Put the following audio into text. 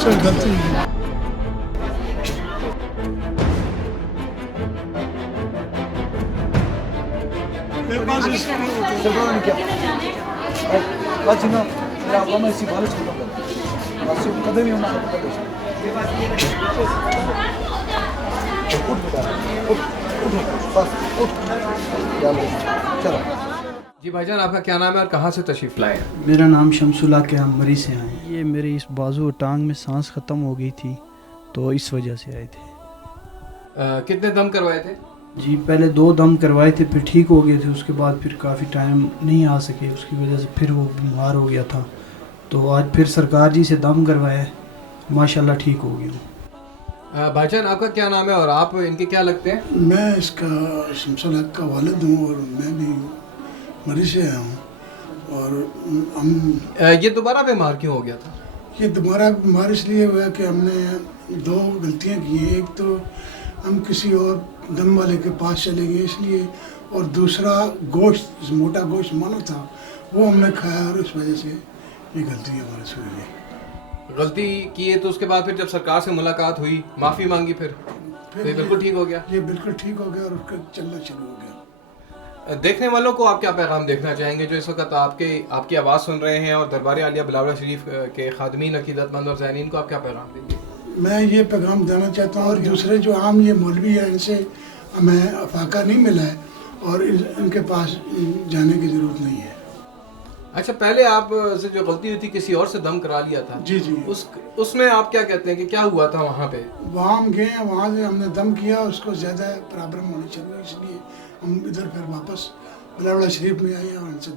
चल गलती मेरे पास जी भाईजान, आपका क्या नाम है और कहाँ से तशरीफ़ लाए हैं? मेरा नाम शमसुल्ला के हम मरी से हैं। ये मेरी इस बाजू और टांग में सांस ख़त्म हो गई थी तो इस वजह से आए थे। कितने दम करवाए थे? जी पहले 2 दम करवाए थे, फिर ठीक हो गए थे। उसके बाद फिर काफ़ी टाइम नहीं आ सके, उसकी वजह से फिर वो बीमार हो गया था। तो आज फिर सरकार जी से दम करवाया, माशाल्लाह ठीक हो गया। भाईजान, आपका क्या नाम है और आप इनके क्या लगते हैं? मैं इसका शमसुल हक का वालिद हूँ और मैं भी मरी से आया हूँ। और हम ये दोबारा बीमार क्यों हो गया था? ये दोबारा बीमार इसलिए हुआ कि हमने 2 गलतियाँ की हैं। एक तो हम किसी और दम वाले के पास चले गए इसलिए, और दूसरा गोश्त, मोटा गोश्त मानो था, वो हमने खाया और इस वजह से ये गलती हमारे से हुई है। गलती की है तो उसके बाद फिर जब सरकार से मुलाकात हुई, माफ़ी मांगी, फिर ये बिल्कुल ठीक हो गया? ये बिल्कुल ठीक हो गया और उसका चलना शुरू हो गया। देखने वालों को आप क्या पैगाम देखना चाहेंगे जो इस वक्त आपकी आवाज़ सुन रहे हैं, और दरबार आलिया बिलावल शरीफ के खादमीन, अकीदतमंद और ज़ायरीन को आप क्या पैगाम देंगे? मैं ये पैगाम देना चाहता हूँ, और दूसरे जो आम ये मौलवी हैं इनसे हमें अफाका नहीं मिला है और इनके पास जाने की ज़रूरत नहीं है। अच्छा, पहले आप से जो गलती हुई थी, किसी और से दम करा लिया था। जी जी। उसमें आप क्या कहते हैं कि क्या हुआ था वहाँ पे? वहाँ हम गए हैं, वहाँ से हमने दम किया, उसको ज़्यादा प्रॉब्लम होनी चाहिए, इसलिए हम इधर फिर वापस बिलावल शरीफ में आए और उनसे